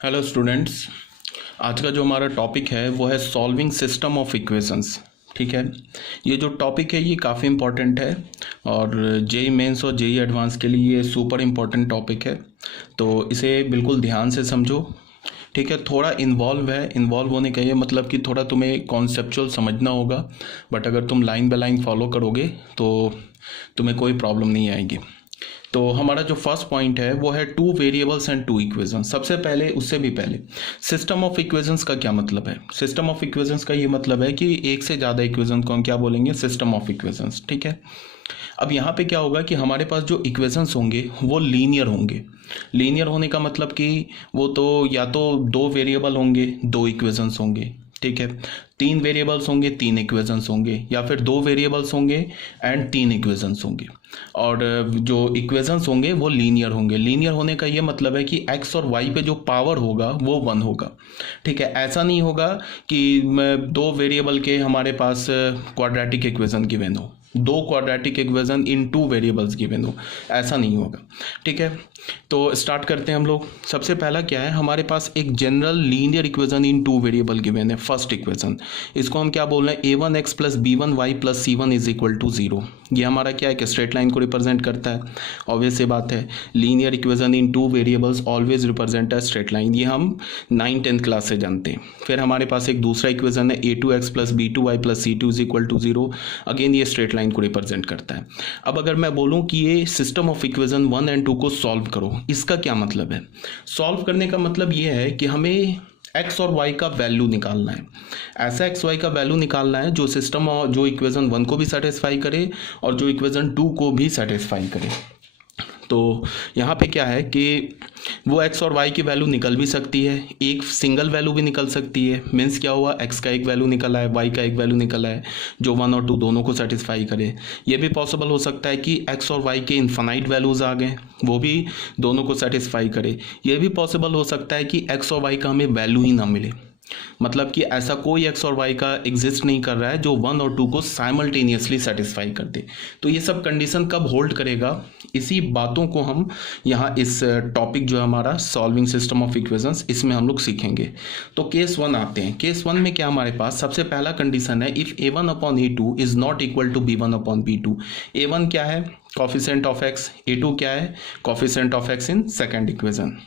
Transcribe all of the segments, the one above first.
Hello students. आज का जो हमारा टॉपिक है वो है सॉल्विंग सिस्टम ऑफ इक्वेशंस। ठीक है, ये जो टॉपिक है ये काफ़ी इम्पोर्टेंट है और जेई मेंस और जेई एडवांस के लिए ये सुपर इम्पोर्टेंट टॉपिक है, तो इसे बिल्कुल ध्यान से समझो। ठीक है, थोड़ा इन्वॉल्व होने का ये मतलब कि थोड़ा तुम्हें कॉन्सेप्चुअल समझना होगा, बट अगर तुम लाइन बाय लाइन फॉलो करोगे तो तुम्हें कोई प्रॉब्लम नहीं आएगी। तो हमारा जो फर्स्ट पॉइंट है वो है two variables and two equations. सबसे पहले, उससे भी पहले, सिस्टम ऑफ इक्वेशंस का क्या मतलब है? सिस्टम ऑफ इक्वेशंस का ये मतलब है कि एक से ज़्यादा इक्वेशन को हम क्या बोलेंगे? System of equations. ठीक है, अब यहाँ पे क्या होगा कि हमारे पास जो इक्वेशंस होंगे वो लीनियर होंगे। लीनियर होने का मतलब कि वो तो या तो दो वेरिएबल होंगे, दो इक्वेशंस होंगे। ठीक है, तीन वेरिएबल्स होंगे, तीन इक्वेशंस होंगे, या फिर दो वेरिएबल्स होंगे एंड तीन इक्वेशंस होंगे। और जो इक्वेशंस होंगे वो लीनियर होंगे। लीनियर होने का ये मतलब है कि एक्स और वाई पे जो पावर होगा वो वन होगा। ठीक है, ऐसा नहीं होगा कि दो वेरिएबल के हमारे पास क्वाड्रेटिक इक्वेशन गिवन हो, दो quadratic equation in two variables given हो, ऐसा नहीं होगा। ठीक है, तो स्टार्ट करते हैं हम लोग। सबसे पहला क्या है, हमारे पास एक general linear equation in two variable given है, फर्स्ट इक्वेशन। इसको हम क्या बोल रहे हैं? a1 x plus b1 y plus c1 is equal to 0। ये हमारा क्या है कि स्ट्रेट लाइन को रिप्रेजेंट करता है। ऑब्वियस सी बात है, linear equation in two variables always represent a straight line, ये हम 9th-10th क्लास से जानते हैं। फिर हमारे पास एक दूसरा इक्वेशन है a2 x plus b2 y plus c2 is equal to 0। Again ये स्ट्रेट लाइन को रिप्रेजेंट करता है। अब अगर मैं बोलूं कि ये सिस्टम ऑफ इक्वेशन 1 एंड 2 को सॉल्व करो, इसका क्या मतलब है? सॉल्व करने का मतलब ये है कि हमें एक्स और वाई का वैल्यू निकालना है। ऐसा एक्स वाई का वैल्यू निकालना है जो सिस्टम और जो इक्वेशन 1 को भी सेटिस्फाई करे और जो इक्वेशन 2 को भी सेटिस्फाई करे। तो यहाँ पे क्या है कि वो एक्स और वाई की वैल्यू निकल भी सकती है, एक सिंगल वैल्यू भी निकल सकती है। मीन्स क्या हुआ, एक्स का एक वैल्यू निकला है, वाई का एक वैल्यू निकला है जो 1 और 2 दोनों को सेटिस्फाई करे। ये भी पॉसिबल हो सकता है कि एक्स और वाई के इन्फानाइट वैल्यूज़ आ गए, वो भी दोनों को सेटिस्फाई करे। ये भी पॉसिबल हो सकता है कि एक्स और वाई का हमें वैल्यू ही ना मिले, मतलब कि ऐसा कोई एक्स और वाई का एग्जिस्ट नहीं कर रहा है जो 1 और 2 को साइमल्टेनियसली सेटिस्फाई कर दे। तो ये सब कंडीशन कब होल्ड करेगा, इसी बातों को हम यहाँ इस टॉपिक जो है हमारा सॉल्विंग सिस्टम ऑफ इक्वेशंस, इसमें हम लोग सीखेंगे। तो केस 1 आते हैं। केस 1 में क्या हमारे पास सबसे पहला कंडीशन है, if a1 upon a2 is not equal to b1 upon b2। a1 क्या है? Coefficient of x। a2 क्या है? Coefficient of x in second equation.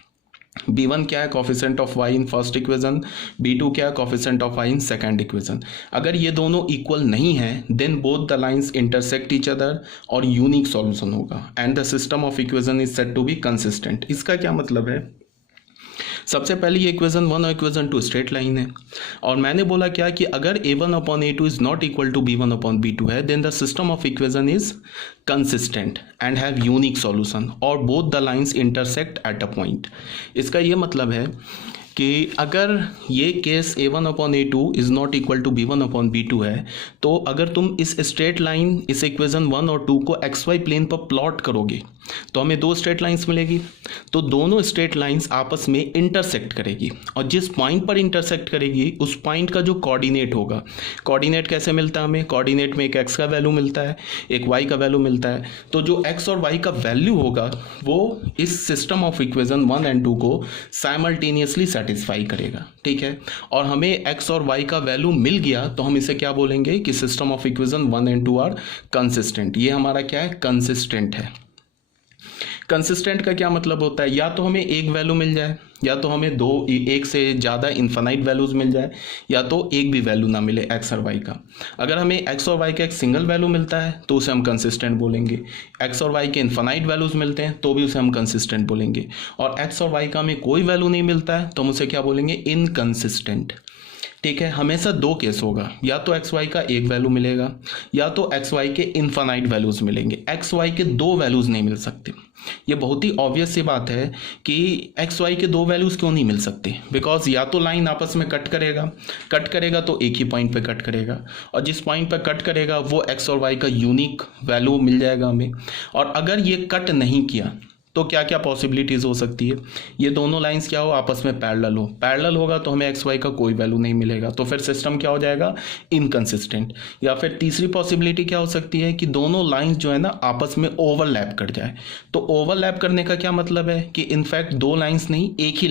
b1 क्या है? Coefficient of y in first equation. b2 क्या है? Coefficient of y in second equation. अगर ये दोनों इक्वल नहीं है then both the lines intersect each other और यूनिक सॉल्यूशन होगा and the system of equation is said to be consistent. इसका क्या मतलब है? सबसे पहले ये इक्वेशन 1 और इक्वेशन 2 स्ट्रेट लाइन है, और मैंने बोला क्या कि अगर a1 upon a2 is not equal to b1 upon b2 है then the system of equation is consistent and have unique solution और both the lines intersect at a point. इसका ये मतलब है कि अगर ये case a1 upon a2 is not equal to b1 upon b2 है, तो अगर तुम इस स्ट्रेट लाइन, इस इक्वेशन 1 और 2 को xy प्लेन पर प्लॉट करोगे तो हमें दो स्ट्रेट लाइंस मिलेगी। तो दोनों स्ट्रेट लाइंस आपस में इंटरसेक्ट करेगी, और जिस पॉइंट पर इंटरसेक्ट करेगी उस पॉइंट का जो कोऑर्डिनेट होगा, कोऑर्डिनेट कैसे मिलता है हमें? कोऑर्डिनेट में एक x का वैल्यू मिलता है, एक y का वैल्यू मिलता है। तो जो x और y का वैल्यू होगा वो इस सिस्टम ऑफ इक्वेशन 1 एंड 2 को साइमल्टेनियसली सेटिस्फाई करेगा। ठीक है, और हमें x और y का वैल्यू मिल गया तो हम इसे क्या बोलेंगे कि system of equation 1 and 2 are consistent. ये हमारा क्या है? कंसिस्टेंट है। कंसिस्टेंट का क्या मतलब होता है? या तो हमें एक वैल्यू मिल जाए, या तो हमें एक से ज़्यादा इन्फानाइट वैल्यूज़ मिल जाए, या तो एक भी वैल्यू ना मिले एक्स और वाई का। अगर हमें एक्स और वाई का एक सिंगल वैल्यू मिलता है तो उसे हम कंसिस्टेंट बोलेंगे। एक्स और वाई के इन्फानाइट वैल्यूज़ मिलते हैं तो भी उसे हम कंसिस्टेंट बोलेंगे। और एक्स और वाई का हमें कोई वैल्यू नहीं मिलता है तो हम उसे क्या बोलेंगे? इनकंसिस्टेंट। ठीक है, हमेशा दो केस होगा, या तो एक्स वाई का एक वैल्यू मिलेगा या तो एक्स वाई के इनफाइनाइट वैल्यूज मिलेंगे। एक्स वाई के दो वैल्यूज नहीं मिल सकते। ये बहुत ही ऑब्वियस सी बात है कि एक्स वाई के दो वैल्यूज क्यों नहीं मिल सकते? बिकॉज या तो लाइन आपस में कट करेगा तो एक ही पॉइंट पे कट करेगा, और जिस पॉइंट पे कट करेगा वो एक्स और वाई का यूनिक वैल्यू मिल जाएगा हमें। और अगर ये कट नहीं किया तो क्या क्या पॉसिबिलिटीज़ हो सकती है, ये दोनों लाइंस क्या हो, आपस में पैरेलल हो, पैरेलल होगा तो हमें एक्स वाई का कोई वैल्यू नहीं मिलेगा, तो फिर सिस्टम क्या हो जाएगा, इनकंसिस्टेंट। या फिर तीसरी पॉसिबिलिटी क्या हो सकती है कि दोनों लाइंस जो है ना आपस में ओवरलैप कर जाए। तो ओवरलैप करने का क्या मतलब है कि इनफैक्ट दो लाइंस नहीं, एक ही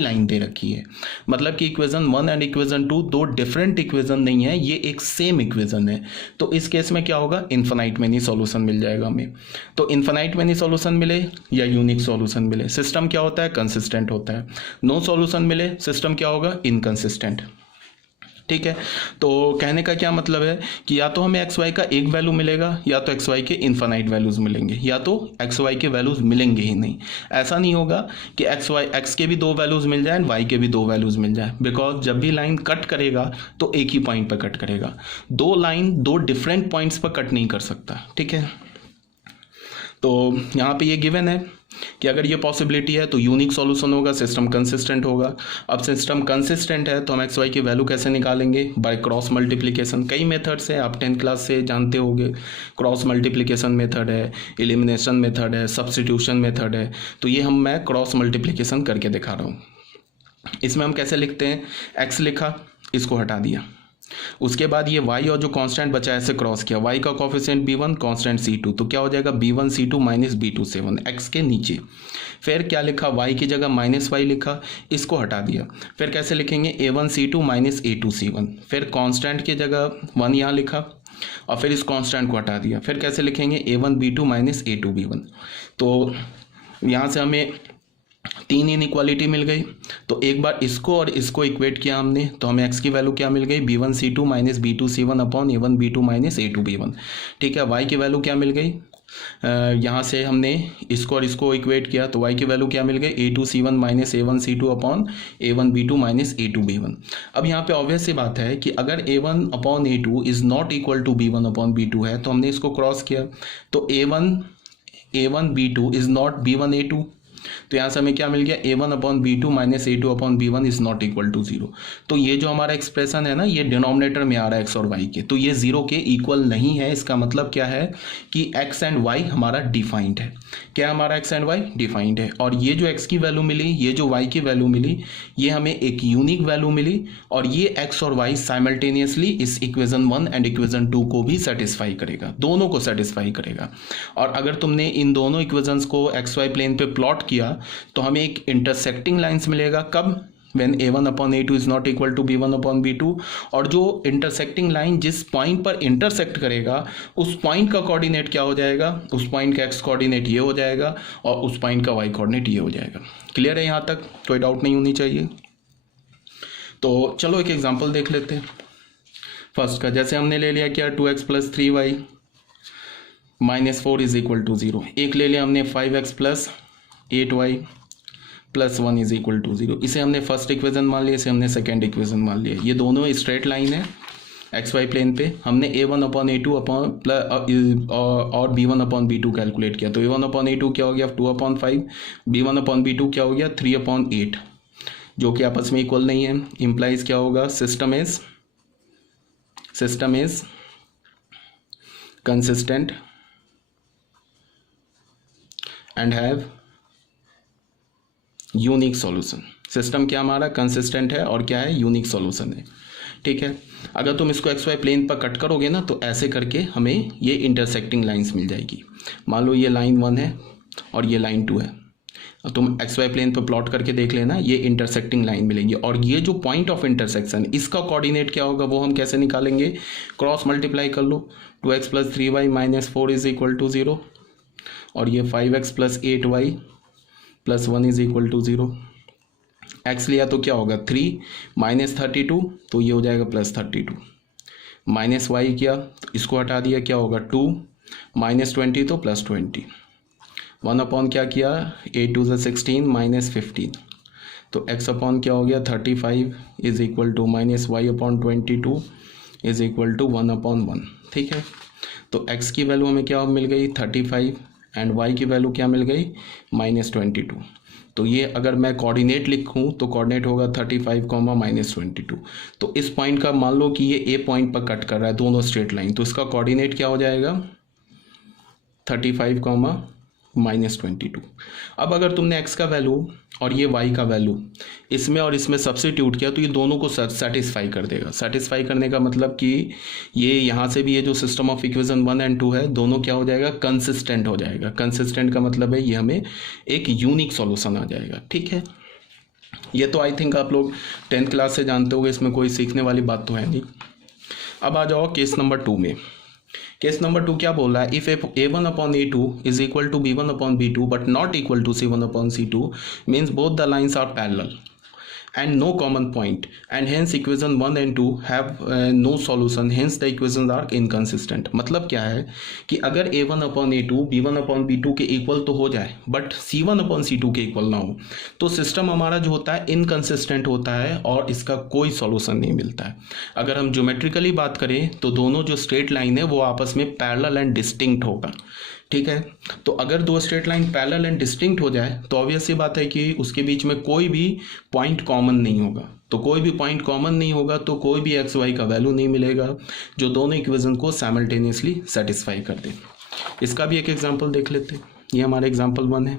लाइन दे रखी है, मतलब कि इक्वेशन 1 एंड इक्वेशन 2 दो डिफरेंट इक्वेशन नहीं है, ये एक सेम इक्वेशन है। तो इस केस में क्या होगा, इन्फिनाइट मैनी सॉल्यूशन मिल जाएगा हमें। तो इन्फिनाइट मैनी सॉल्यूशन मिले या यूनिक सॉल्यूशन मिले, सिस्टम क्या होता है, कंसिस्टेंट होता है। नो सॉल्यूशन मिले, सिस्टम क्या होगा, इनकंसिस्टेंट। ठीक है, तो कहने का क्या मतलब है कि या तो हमें एक्स वाई का एक वैल्यू मिलेगा या तो एक्स वाई के इन्फिनाइट वैल्यूज मिलेंगे, या तो एक्स वाई के वैल्यूज मिलेंगे ही नहीं। ऐसा नहीं होगा कि एक्स के भी दो वैल्यूज मिल जाए, वाई के भी दो वैल्यूज मिल जाए, बिकॉज जब भी लाइन कट करेगा तो एक ही पॉइंट पर कट करेगा, दो लाइन दो डिफरेंट पॉइंट्स पर कट नहीं कर सकता। ठीक है, तो यहाँ पे ये गिवन है कि अगर ये पॉसिबिलिटी है तो यूनिक सॉल्यूशन होगा, सिस्टम कंसिस्टेंट होगा। अब सिस्टम कंसिस्टेंट है तो हम एक्स वाई की वैल्यू कैसे निकालेंगे, बाय क्रॉस मल्टीप्लिकेशन। कई मेथड्स है, आप 10th क्लास से जानते होंगे, क्रॉस मल्टीप्लिकेशन मेथड है, एलिमिनेशन मेथड है, सब्स्टिट्यूशन मेथड है। तो ये मैं क्रॉस मल्टीप्लिकेशन करके दिखा रहा हूँ। इसमें हम कैसे लिखते हैं, एक्स लिखा, इसको हटा दिया, उसके बाद ये y और जो कांस्टेंट बचा है ऐसे क्रॉस किया, y का कोफिशिएंट b1, कांस्टेंट c2, तो क्या हो जाएगा b1 c2 minus b2 c1 x के नीचे। फिर क्या लिखा, y की जगह माइनस वाई लिखा, इसको हटा दिया। फिर कैसे लिखेंगे, a1 c2 minus a2 c1, फिर कांस्टेंट की जगह 1 यहाँ लिखा और फिर इस कांस्टेंट को हटा दिया। फिर कैसे लिखेंगे, a1 b2 minus a2 b1। तो यहाँ से हमें तीन इनइक्वालिटी मिल गई। तो एक बार इसको और इसको इक्वेट किया हमने, तो हमें x की वैल्यू क्या मिल गई, b1 c2 minus b2 c1 upon a1 b2 minus a2 b1। ठीक है, y की वैल्यू क्या मिल गई, यहाँ से हमने इसको और इसको इक्वेट किया तो y की वैल्यू क्या मिल गई, a2 c1 minus a1 c2 upon a1 b2 minus a2 b1। अब यहाँ पे ऑब्वियस सी बात है कि अगर a1 upon a2 is not equal to b1 upon b2 है, तो हमने इसको क्रॉस किया, तो a1 b2 is not b1 a2, तो यहाँ से हमें क्या मिल गया, a1 upon b2 minus a2 upon b1 is not equal to 0। तो ये जो हमारा एक्सप्रेशन है ना, ये डिनोमिनेटर में आ रहा है x और y के, तो ये 0 के इक्वल नहीं है। इसका मतलब क्या है कि x एंड y हमारा डिफाइंड है। क्या हमारा x एंड y डिफाइंड है, और ये जो x की वैल्यू मिली, ये जो y की वैल्यू मिली, ये हमें एक यूनिक वैल्यू मिली, और ये x और y साइमल्टेनियसली इस इक्वेशन 1 एंड इक्वेशन 2 को भी सेटिस्फाई करेगा, दोनों को सेटिस्फाई करेगा। और अगर तुमने इन दोनों इक्वेशंस को xy प्लेन पे प्लॉट किया तो हमें एक इंटरसेक्टिंग लाइंस मिलेगा, कब, when a1 upon a2 is not equal to b1 upon b2। और जो इंटरसेक्टिंग लाइन जिस पॉइंट पर इंटरसेक्ट करेगा उस पॉइंट का कोऑर्डिनेट क्या हो जाएगा, उस पॉइंट का x कोऑर्डिनेट ये हो जाएगा और उस पॉइंट का y कोऑर्डिनेट ये हो जाएगा। क्लियर है, यहाँ तक कोई डाउट नहीं होनी चाहिए। तो चलो एक एग्जांपल देख लेते हैं फर्स्ट का। जैसे हमने ले लिया क्या, 2x plus 3y minus 4 is equal to 0। एक ले लिया हमने 5x plus 8y plus 1 is equal to 0। इसे हमने फर्स्ट इक्वेशन मान लिया, इसे हमने सेकेंड इक्वेशन मान लिया। ये दोनों स्ट्रेट लाइन है एक्स वाई प्लेन पे। हमने a1 अपॉन a2 अपॉन और b1 अपॉन b2 कैलकुलेट किया, तो a1 अपॉन a2 क्या हो गया 2 अपॉन 5, b1 अपॉन b2 क्या हो गया 3 अपॉन 8, जो कि आपस में इक्वल नहीं है। इम्प्लाइज क्या होगा, system is consistent and have unique solution. System क्या हमारा कंसिस्टेंट है और क्या है, यूनिक सॉल्यूशन है। ठीक है, अगर तुम इसको एक्स वाई प्लेन पर कट करोगे ना तो ऐसे करके हमें ये इंटरसेक्टिंग लाइंस मिल जाएगी। मान लो ये लाइन 1 है और ये लाइन 2 है, तुम एक्स वाई प्लेन पर प्लॉट करके देख लेना, ये इंटरसेक्टिंग लाइन मिलेंगी। और ये जो पॉइंट ऑफ इंटरसेक्शन, इसका कोऑर्डिनेट क्या होगा वो हम कैसे निकालेंगे, क्रॉस मल्टीप्लाई कर लो। 2x plus 3y minus 4 is equal to 0, और ये 5x plus 8y plus 1 is equal to 0। x लिया तो क्या होगा 3 माइनस 32, तो ये हो जाएगा प्लस 32। माइनस y किया तो इसको हटा दिया, क्या होगा 2 माइनस 20 तो प्लस 20। 1 अपॉन क्या किया 8 टू 16 माइनस 15, तो x अपॉन क्या हो गया 35 is equal to minus y upon 22 is equal to 1 upon 1। ठीक है, तो x की वैल्यू हमें क्या मिल गई 35 एंड y की वैल्यू क्या मिल गई माइनस 22। तो ये अगर मैं कोऑर्डिनेट लिखूँ तो कोऑर्डिनेट होगा 35 कॉमा माइनस 22। तो इस पॉइंट का मान लो कि ये ए पॉइंट पर कट कर रहा है दोनों स्ट्रेट लाइन, तो इसका कोऑर्डिनेट क्या हो जाएगा 35 कॉमा -22। अब अगर तुमने x का वैल्यू और ये y का वैल्यू इसमें और इसमें सब्स्टिट्यूट किया तो ये दोनों को सेटिस्फाई कर देगा। सेटिस्फाई करने का मतलब कि ये यहाँ से भी ये जो सिस्टम ऑफ इक्वेशन 1 और 2 है दोनों क्या हो जाएगा, कंसिस्टेंट हो जाएगा। कंसिस्टेंट का मतलब है ये हमें एक यूनिक सॉल्यूशन आ जाएगा। ठीक है, ये तो आई थिंक आप लोग 10th क्लास से जानते होंगे, इसमें कोई सीखने वाली बात तो है नहीं। अब आ जाओ केस नंबर 2 में। केस नंबर 2 क्या बोल रहा है, if a1/a2 is equal to b1/b2 but not equal to c1/c2 means both the lines are parallel and no common point and hence equation 1 and 2 have no solution, hence the equations are inconsistent। मतलब क्या है कि अगर a1/a2 b1/b2 के equal तो हो जाए but c1/c2 के इक्वल ना हो तो सिस्टम हमारा जो होता है इनकंसिस्टेंट होता है और इसका कोई सॉल्यूशन नहीं मिलता है। अगर हम ज्योमेट्रिकली बात करें तो दोनों जो स्ट्रेट लाइन है वो आपस में पैरेलल एंड डिस्टिंक्ट होगा। ठीक है, तो अगर दो straight line parallel and distinct हो जाए तो ऑब्वियस सी बात है कि उसके बीच में कोई भी पॉइंट कॉमन नहीं होगा। तो कोई भी पॉइंट कॉमन नहीं होगा तो कोई भी एक्स वाई का वैल्यू नहीं मिलेगा जो दोनों इक्वेशन को साइमल्टेनियसली सेटिस्फाई कर दे। इसका भी एक एग्जांपल देख लेते हैं। ये हमारा एग्जांपल 1 है,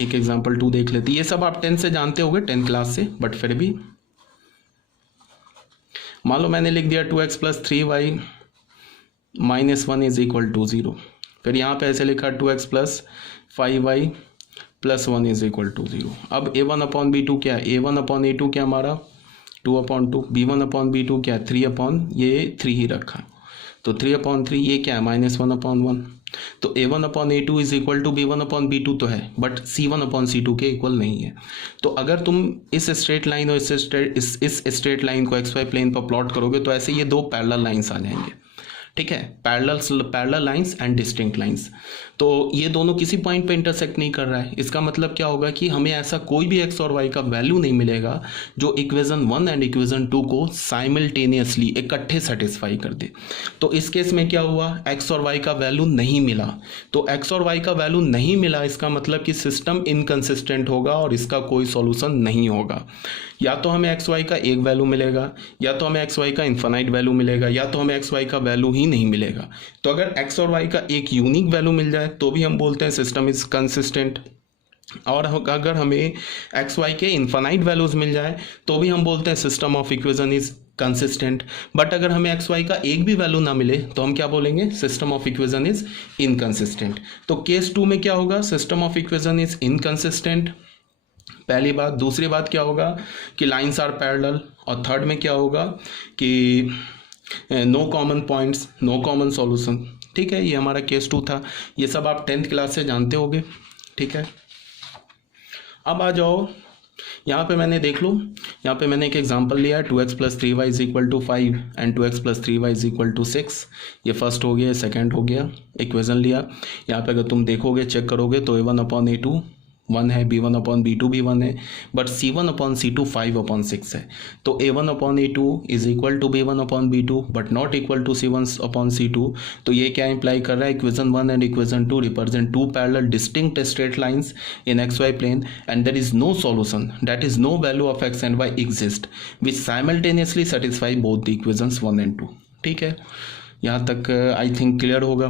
एक एग्जांपल 2 देख लेते हैं। ये सब आप 10 से जानते होंगे, 10th क्लास से, बट फिर भी मान लो मैंने लिख दिया 2x + 3y -1 is equal to 0। फिर यहाँ पे ऐसे लिखा 2x + 5y + 1 is equal to 0। अब a1/b2 क्या है, a1/a2 क्या हमारा 2/2, b1/b2 क्या 3 ही रखा तो 3/3, ये क्या है -1/1। तो a1/a2 is equal to b1/b2 तो है बट c1/c2 के इक्वल नहीं है। तो अगर तुम इस स्ट्रेट लाइन और इस स्ट्रेट लाइन को xy प्लेन पर प्लॉट करोगे तो ऐसे ये दो पैरेलल लाइंस आ जाएंगे। ठीक है, parallel lines and distinct lines. तो ये दोनों किसी पॉइंट पे इंटरसेक्ट नहीं कर रहा है। इसका मतलब क्या होगा कि हमें ऐसा कोई भी x और y का वैल्यू नहीं मिलेगा जो इक्वेशन 1 एंड इक्वेशन 2 को साइमल्टेनियसली इकट्ठे सेटिस्फाई कर दे। तो इस केस में क्या हुआ, x और y का वैल्यू नहीं मिला। तो x और y का वैल्यू नहीं मिला, इसका मतलब कि सिस्टम इनकंसिस्टेंट होगा और इसका कोई सॉल्यूशन नहीं होगा। या तो हमें एक्स वाई का एक वैल्यू मिलेगा, या तो हमें एक्स वाई का इन्फिनाइट वैल्यू मिलेगा, या तो हमें एक्स वाई का वैल्यू ही नहीं मिलेगा। तो अगर एक्स और वाई का एक यूनिक वैल्यू मिल जाए तो भी हम बोलते हैं सिस्टम इज कंसिस्टेंट, और अगर हमें एक्स वाई के इन्फिनाइट वैल्यूज मिल जाए तो भी हम बोलते हैं system of equation is consistent. But अगर हमें एक्स वाई का एक भी वैल्यू ना मिले तो हम क्या बोलेंगे, system of equation is inconsistent. तो केस 2 में क्या होगा, system of equation is inconsistent, पहली बात। दूसरी बात क्या होगा कि लाइंस आर पैरेलल, और थर्ड में क्या होगा कि no common points, no common solution. ठीक है, ये हमारा केस 2 था। ये सब आप 10th क्लास से जानते होंगे। ठीक है, अब आ जाओ यहाँ पे मैंने देख लो, यहाँ पे मैंने एक एग्जांपल लिया है 2x + 3y = 5 and 2x + 3y = 6। ये फर्स्ट हो गया, सेकंड हो गया, इक्वेशन लिया। यहाँ पे अगर तुम देखोगे, चेक करोगे तो a1/a2 1 है, b1/b2 भी 1 है, बट c1/c2 5/6 है। तो a1/a2 is equal to b1/b2 but not equal to c1/c2। तो ये क्या इंप्लाई कर रहा है, equation 1 and equation 2 represent two parallel distinct straight lines in xy plane and there is no solution, that is no value of x and y exist which simultaneously satisfy both the equations 1 and 2। ठीक है, यहाँ तक I think clear होगा।